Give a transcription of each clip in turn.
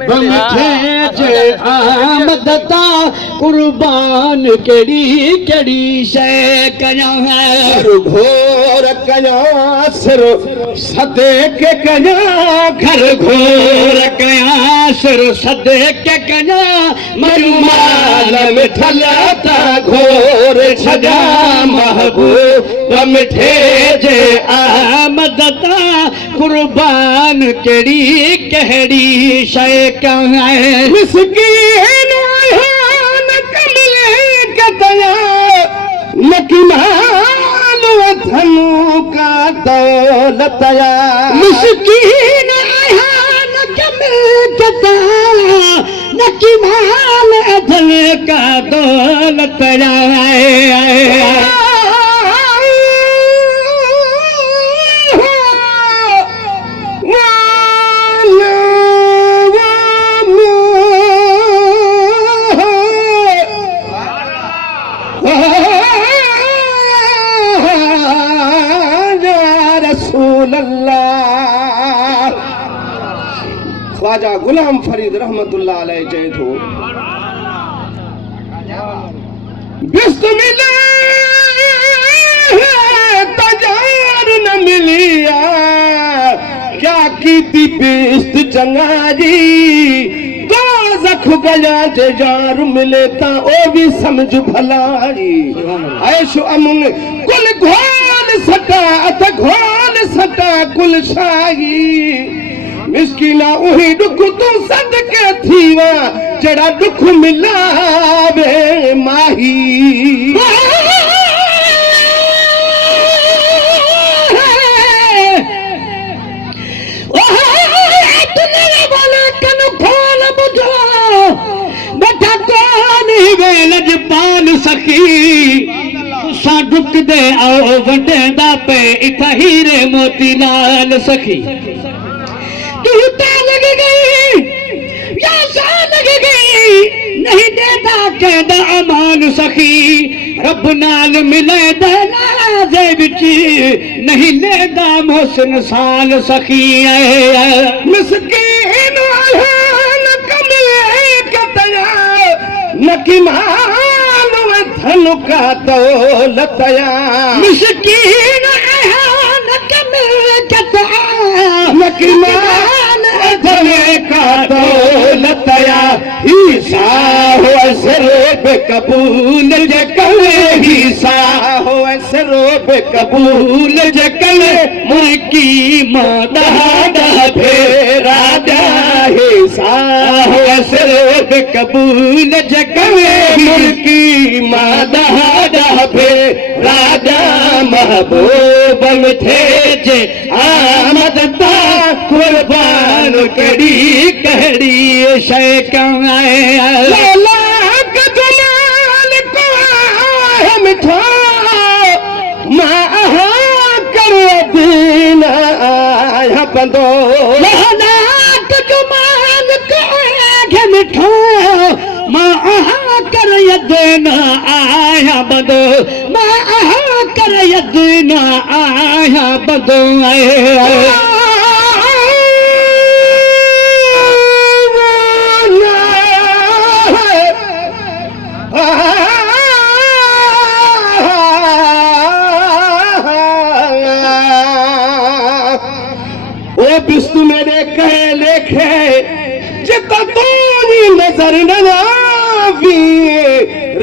जे आमद ता कुर्बान केड़ी केड़ी शे कया है घोर कया सिर सदे के कया घर घोर कया सिर सदे के कया मरुमाल मिठलता घोर छजा महबूब मिठे जे आमद ता कुर्बान केड़ी केड़ी शे कया है मिस्कीन न कमले कतया नकिमाल धनु का दौलतया मिस्कीन न कमले कतया नकिमाल धनु का दौलतया ख्वाजा गुलाम फरीद रहमतुल्लाह अलैह चए थो बिस्मिल्लाह तजार न मिलिया क्या कीती बिस्त चंगाजी दो जख गया जे जार मिले ता ओ भी समझ भलाई ऐशो अमन कुल घोल सटा अथ घोल सटा कुल शाही मिस्कीना उही दुख तू सदके थीवा जड़ा दुख मिलावे माही पान सखी सा डुक दे आओ वडे दा पे इथा हीरे मोती लाल सखी लग गई या लग गई नहीं देता कहदा अमान सखी रब नाल मिले दलाजे बिच नहीं लेदा मोहसिन साल सखी मिस्कीन न कमले कतया नकिमाल धनु का दौलतया मिस्कीन न कमले कतया नकिमाल धनु का दौलतया ईसा हो सरोब कबूल जकल ईसा हो सरोब कबूल जकल मुर्की मादा फेरा ईसा हो सरोब कबूल जकल मुर्की मादा फेरा महबूब थे जे आमद ता कुर्बान कड़ी कहड़ी शे लाख जमाल को मिठा महा करो दीन आया बंदो लाख जमाल को मिठा महा कर यदन आया बंदो महा कर यदन आया बंदो बिस्तु मेरे कहे लेखे जिता तोनी नजर न आवी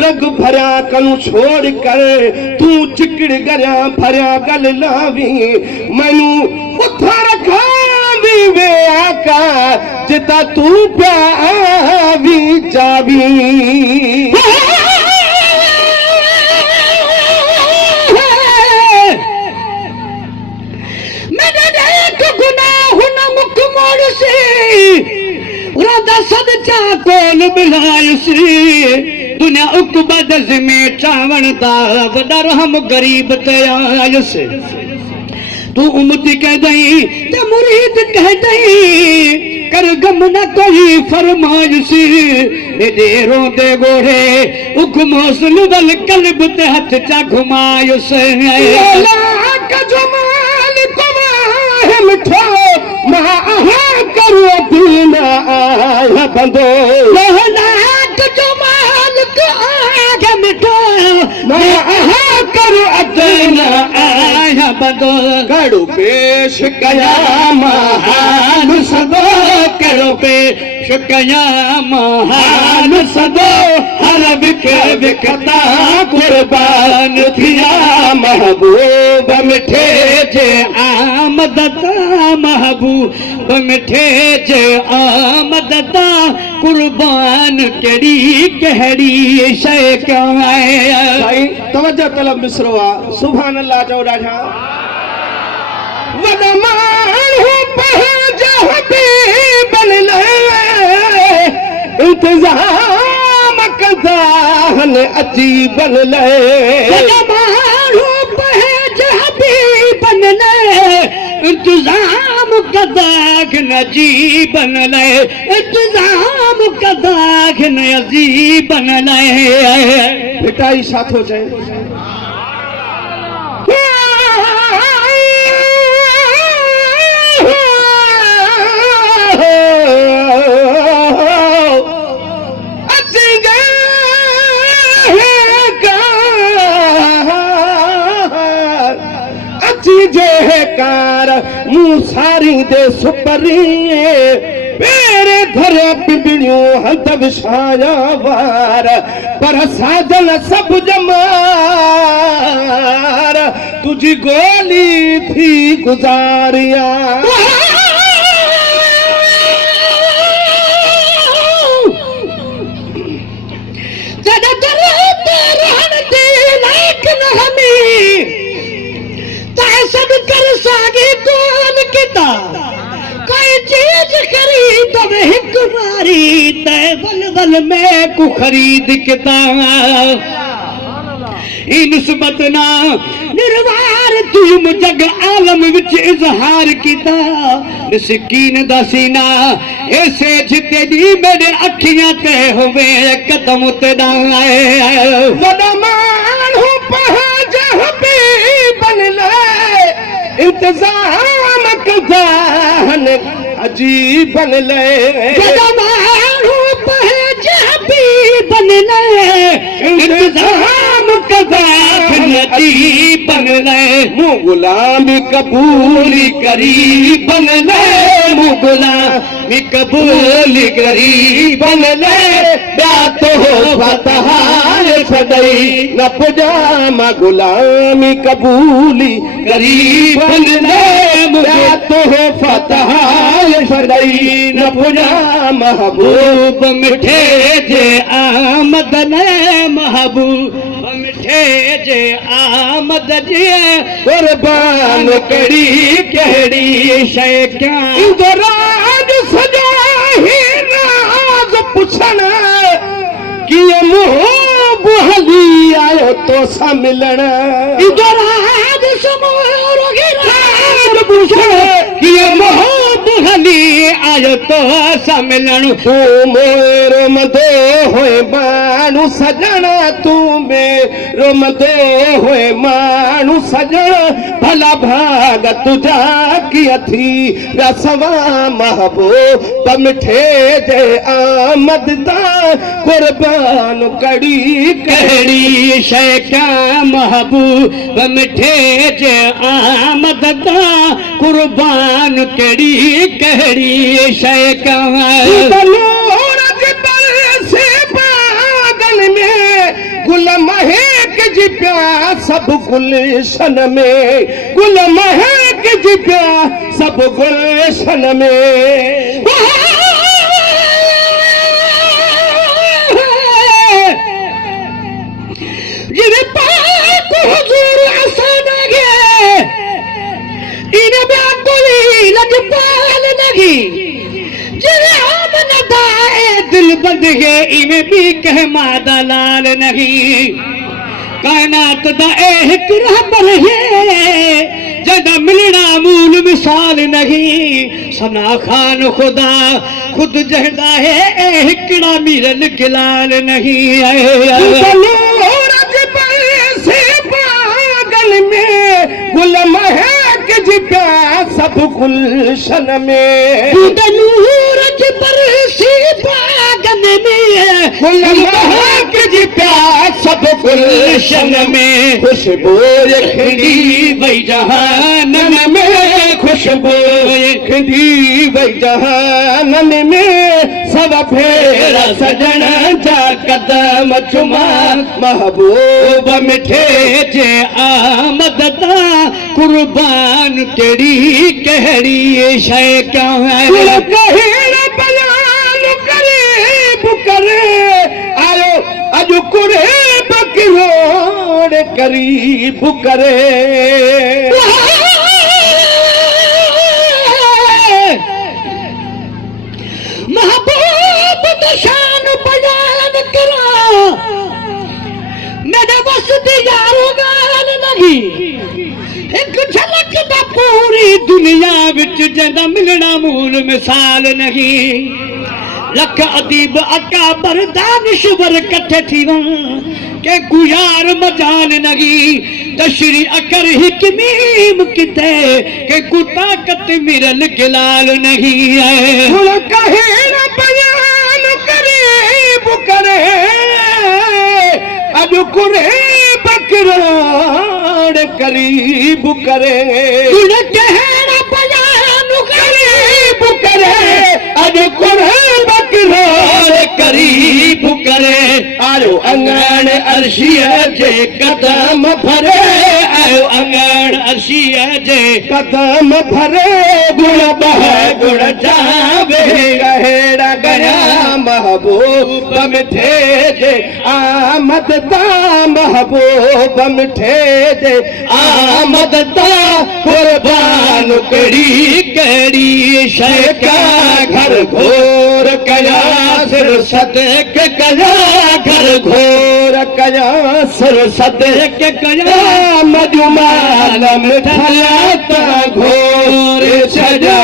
रग भरा कनु छोड़ कर तू चिकड़ गया भरा गल लावी मैनू उठा रखा भी वे आका जिता तू प्यावी जावी सदचा कोल मिलायुसी दुनिया उकबद में चावण दा वडर हम गरीब ते आयुसी तू उम्मती कह दई ते मुरीद कह दई कर गम न कोई फरमायुसी दे रोंदे गोड़े उक मौसल वल कल्ब ते हथ चा घुमायुसी लाख जमाल को मिठो महा करो दीन आया बंदो लोहनाक जो मालिक आगे मिठो महा कर अदना आया बंदो कड़ू पेश कया महान सदो करो पेश कया महान सदो हर विक विकता कुर्बान थिया महबूब मिठे जे आमद ता महबूब मिठे जे आमद ता कुर्बान कड़ी कहड़ी शय क्यों है साईं तवज्जो तलब मिसरो आ सुभान अल्लाह चओ ॾाढा वॾा माण्हू पंहिंजा हबीबन लाइ इंतज़ाम कंदा आहिनि अजीबन लाइ माण्हू पंहिंजा हबीबन लाइ इंतज़ाम कदाख नजीबन लाइ इंतज़ाम कदाख नजीबन लाइ पिटाई साथो चए कार मूं सारी दे सुपरिए पेरे धरिया पिबड़ियूं हंध विछाया वार पर साजन सब जमार तुझी गोली थी गुजारिया सब कर सागे कौन किता कोई चीज खरीद एक मारी तय बल में को खरीद किता निस्बत ना निर्वार तुम जग आलम विच इजहार किता मिस्कीन दा सीना ऐसे जिते दी मेरे अखियां ते होवे कदम ते दाए वडा माण्हू पंहिंजा हबीबन लाइ इंतज़ाम कंदा आहिनि अजीबन लाइ वडा माण्हू पंहिंजा हबीबन लाइ इंतज़ाम कंदा आहिनि अजीबन लाइ मूं गुलामी कबूली गरीबन लाइ मूं गुलामी कबूली गरीबन लाइ ॿिया तो फतहार छॾई न पुॼा मां गुलामी कबूली गरीबन लाइ ॿिया तो फतहार छॾई न पुॼा महबूब मिठे जे आमद लाइ महबूब मिठे जे आमद जे कुर्बान कड़ी कहड़ी शय क्या राज सजा ही राज पुछण कीअं मुंहुं हली आयो तोसां मिलण राज समोरो राज पुछण कीअं मुंहुं हली आयो तोसां मिलण तूं मेरो मदो होए माण्हू सजण तूं मेरो मदो होए माण्हू सजण भला भाग तुझा कीअं थी पिया सवा महबूब मिठे जे आमद तां कुर्बान कड़ी कहड़ी शय क्या महबूब मिठे जे आमद तां कुर्बान कड़ी कहड़ी शय क्या गुल महक जी पिया सब गुलशन में गुल महक जी पिया सब गुलशन में जिने पाक हुजूर असन गे इन ब्याकुली लजपाल नगी जिने हम नदाए दिल बंद गे इमे भी कह मादा लाल नहीं कायनात दा एक रहबर है जदा मिलना मूल मिसाल नहीं सना खान खुदा खुद जहदा है एकड़ा मिलन खिलाल नहीं गुल महक जी पिया सब गुलशन में नूर पर सी गुल महक जी प्यास सब गुलशन में खुशबू खिली वही जहानन में खुशबू खिली वही जहानन में सब फेर सजण जा कदम चुमा महबूब मिठे जे आमद ता कुर्बान केड़ी कहड़ी शय क्या है कहिड़ बयान करे करे आयो अजु कुरे बकिरोड़ करीब करे महबूब निशान बयान करा मेरे बस दी यारो गाल नहीं एक झलक दा पूरी दुनिया विच जदा मिलना मूल मिसाल नहीं लख अदीब अकाबर दानिशवर कठे थी वहां के गुयार मजाल नहीं तशरी अकर हिकमीम किते के कु ताकत मिरल गिलाल नहीं है हुन कहे न बयान करीब करे अजु कुरे बकराड़ करीब करे हुन कहे न बयान करीब करे अजु कुरे बकराड़ करीब करे आयो अंगण अर्शिया जे कदम भरे आयो अंगण अर्शिया जे कदम भरे गुण बह गुण जावे गहेड़ा गया महबूब मिठे जे आमद ता महबूब मिठे जे आमद ता कुर्बान कड़ी कड़ी शय का घर घोर कया सिर सदक कया घर घोर कया सिर सदक कया मजुमाल मिठला ता घोर सजा